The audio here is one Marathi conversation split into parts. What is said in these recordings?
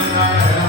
Amen.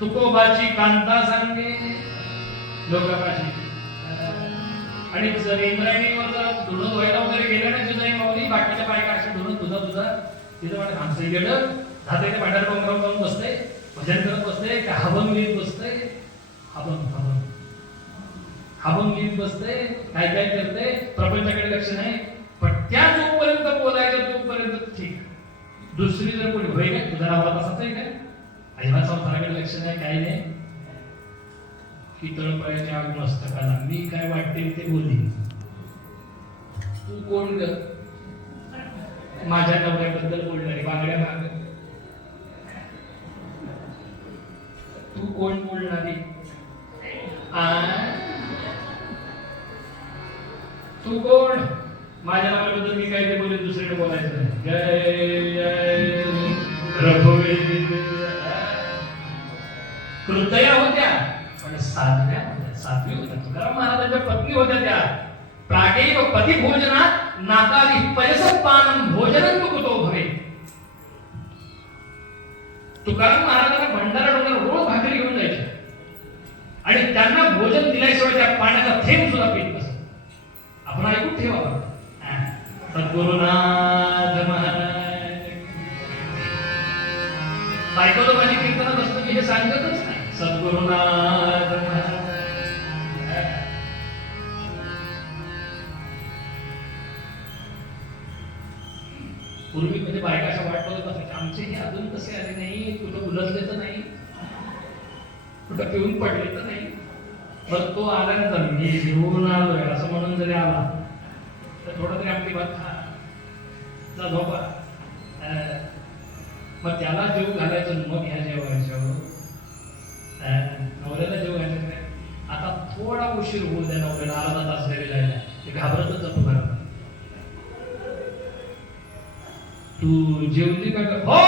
तुकोबाची कांता सांगे लोकांपाशी. आणि जर इंद्रायणीवर जर धुणं धुवायला वगैरे गेलं ना तुझा माऊली बाकीच्या बायका अशी धुणं तुझा तुझा तिथं मला आमचं गेलं जाते भांडार डोंगरावर जाऊन बसते भजन करत बसते का हवन घेत बसते हवन हवन हवन घेत बसते काय काय करते प्रपंचाकडे लक्ष नाही पण त्या जोपर्यंत बोलायचं तोपर्यंत ठीक. दुसरी जर कोणी होय काय तुझा आवाज असाच आहे काय अजिबात संसाराकडे लक्ष नाही काही नाही. की तळपायाच्या आग मस्तकाला मी काय वाटेल ते बोली तू कोण ग? माझ्या नवऱ्याबद्दल बोलणारी बांगड्या माग. तू कोण बोलणारी? आ? तू कोण? माझ्या नावाबद्दल मी काय ते बोले दुसरीकडे बोलायचं नाही. जय जय रघुवीर कृतया होत्या पण साध्व्या होत्या साध्वी होत्या. तुकाराम महाराजांच्या पत्नी होत्या त्या. प्रागैव पती भोजनात नाकाली पयसपानम भोजनं कुतो भवे. तुकाराम महाराजांना भंडारा डोंगर रोज भाकरी घेऊन जायचे. आणि त्यांना भोजन दिल्याशिवाय त्या पाण्याचा थेंब सुद्धा पित नसत. आपण ऐकून ठेवा सद्गुरुनाथ महाराज. बायकोला माझी कीर्तनात असतं मी हे सांगतच सद्गुरुनाथ. पूर्वी म्हणजे बायका असं वाट बघत आमचे हे अजून तसे आले नाही? कुठं उलसले तर नाही? कुठं पिऊन पडले तर नाही? पण तो आल्यानंतर मी घेऊन आलोय. असं म्हणून जरी आला तर थोडं तरी आपली बात खा जा झोपा. मग त्याला जीव घालायचं मग ह्या जेवायचं. नवऱ्याला जीव घालायचं नाही. आता थोडा उशीर होऊ द्या नवऱ्याला अर्धा तास जरी जायला ते घाबरतच जातो घरात. तू जेवली का हो!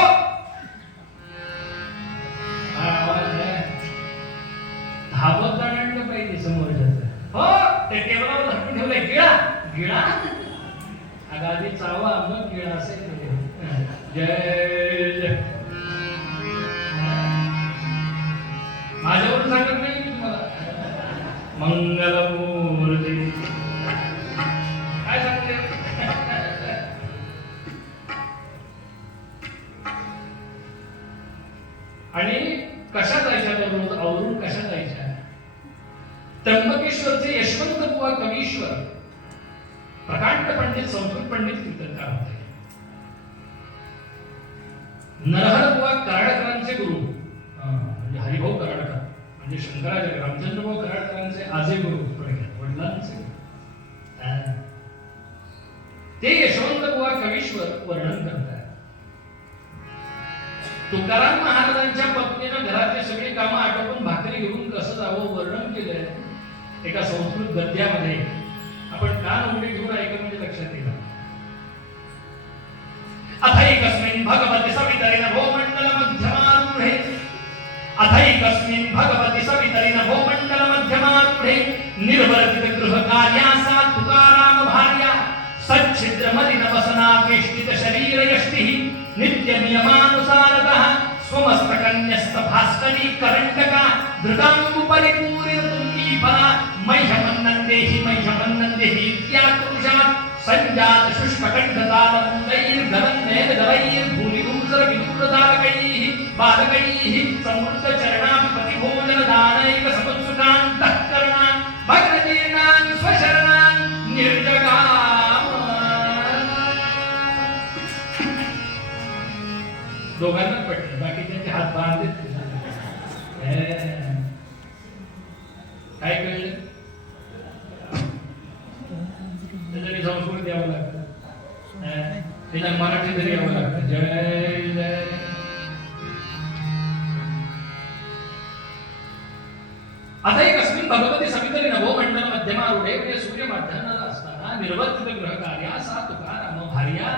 धावत जाण्याचं पाहिजे समोर हो! ते टेबलावर झाकून ठेवलंय. गिळा! गिळा! अगं आधी चावा मग गिळा असेल जय आणि कशा जायच्या दररोज आवरून कशा जायच्या? त्र्यंबकेश्वरचे यशवंत बुवा कवीश्वर प्रकांड पंडित संस्कृत पंडित कीर्तनकार होते. नरहर बुवा कराडकरांचे गुरु. म्हणजे हरिभाऊ कराडकर म्हणजे शंकराचार्य रामचंद्रभाऊ कराडकरांचे आजे गुरु वडिलांचे ते यशवंत बुवा कवीश्वर वर्णन करतात. तुकाराम महाराजांच्या पत्नीनं घरातले सगळी कामं आटोपून भाकरी घेऊन कसं जावं वर्णन केलंय. एका संस्कृत गद्यामध्ये. आपण कान उघडे घेऊन ऐकलं म्हणजे लक्षात येईल. अथैकस्मिन् भगवति सवितरिन भूमण्डल मध्यमारूढे अथैकस्मिन् भगवति सवितरिन भूमण्डल मध्यमारूढे निर्वर्तित गृह कार्यासा तुकाराम भार्या सच्छिद्र मलिन वसना वेष्टित शरीर यष्टिः नित्य नियमानुसारतः स्वमस्तकन्यस्त भास्करी करण्डका धृतांगु परिपूरित तुल्लीफला मैषमन्नन्देहि मैषमन्नन्देहि इत्यात्पुरुषात् सञ्जात शुष्ककण्ठतालमुदैर्गलन्नेन गलैर्भूमिदूसर बालकैः संवृत्तचरणा मध्यमारूढे म्हणजे सूर्य माध्यान्हाला असताना निर्वर्तित ग्रह कार्या सा तुकाराम भार्या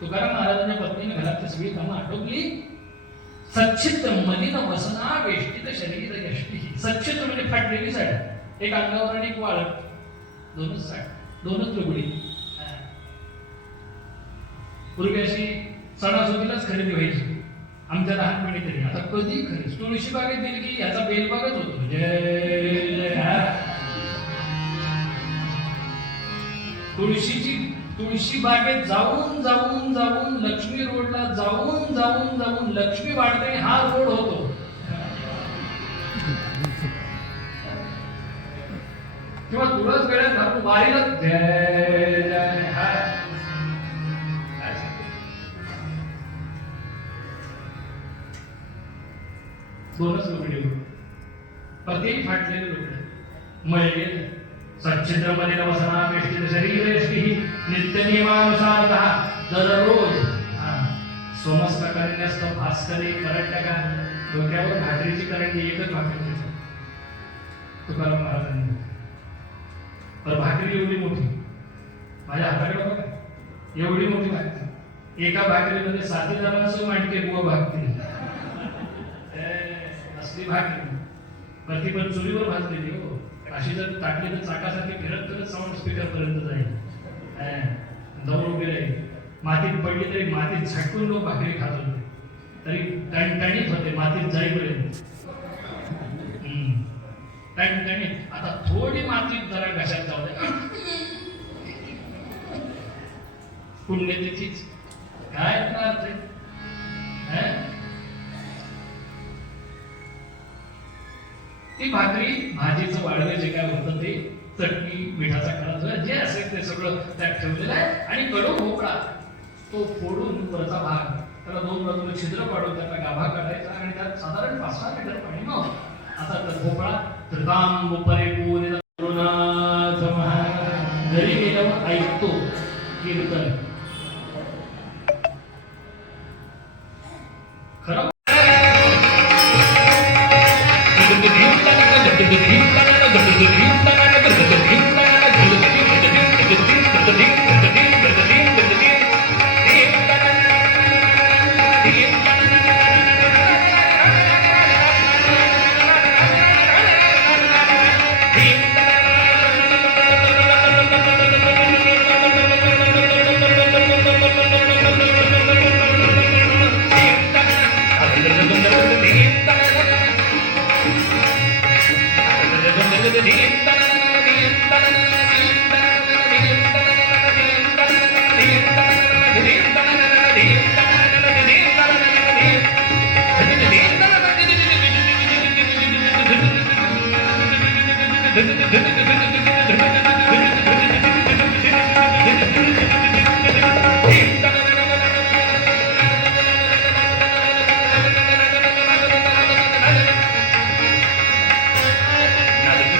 तुकाराम महाराजांच्या पत्नीने घरातली सगळी कामं आटोपली. सच्छित मलिन वसना वेष्टित शरीर यष्टी. सच्छित म्हणजे फाटलेली साडी एक अंगावर आणि एक वाळत. दोनच साडी दोनच लुगडी पूर्वी अशी सणासुदीलाच खरेदी व्हायची. आमच्या लहानपणी तरी. आता कधी खरी तुळशी बागेत गेली की याचा बेलबागच होतो. जय जय तुळशीची तुळशी बागेत जाऊन जाऊन जाऊन लक्ष्मी रोडला जाऊन जाऊन जाऊन लक्ष्मी वाढते हा रोड होतो. किंवा तुळस वेळेत घालून वारीला दोनच लुगडे प्रत्येक फाटलेले लुगडे मळे सच्छिद्रमध्ये नवसना शरीरेष्टी नित्यनियमानुसारतः दररोज. सोमस्त करण्यास्त भास्करी करंटका डोक्यावर भाकरीची करंडी एकच भाकरी तुकाराम महाराजांनी. तर भाकरी एवढी मोठी. माझ्या हाताकडे बघा. एवढी मोठी भाकरी. एका भाकरीमध्ये साती जणांचं मांडते बुवा भागते असली भाकरी. पण ती पण चुलीवर भाजलेली अशी जर ताकदीनं तर चाकासारखी फिरत फिरत साऊंड स्पीकर पर्यंत जाईल. अं, दौड राहील मातीत पडली तरी मातीत झटकून लोक भाकरी खात होते. तरी टणटणीत होते मातीत जाईपर्यंत. हम्म. टणटणीत. आता थोडी मातीत जरा घशात जाऊ दे पुण्यतिथीच. काय त्रास ती भाकरी भाजीचं वाढवे जे काय होतं ते चटणी मिठाचा खडा जे असेल ते सगळं त्यात ठेवलेलं आहे. आणि कडू भोपळा तो फोडून वरचा भाग त्याला दोन बाजूला छिद्र पाडून त्याला गाभा काढायचा आणि त्यात साधारण पाच सहा लिटर पाणी नव्हतं आता तर भोपळा त्रितांब परिपूर्ण गुरुनाथ महाराज. घरी गेल्यावर ऐकतो कीर्तन.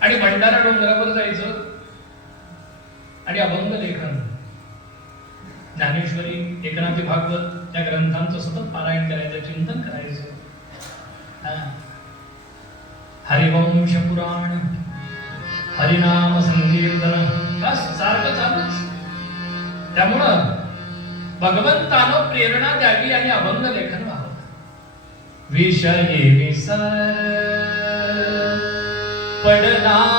आणि भंडारा डोंगरावर जायचं. आणि अभंग लेखन. ज्ञानेश्वरी एकनाथी भागवत त्या ग्रंथांचं सतत पारायण करायचं चिंतन करायचं. हरिवंश पुराण. हरिनाम संकीर्तन. बस सारखं चालूच. त्यामुळं भगवंतानं प्रेरणा द्यावी आणि अभंग लेखन व्हावं. विषय विसर पडला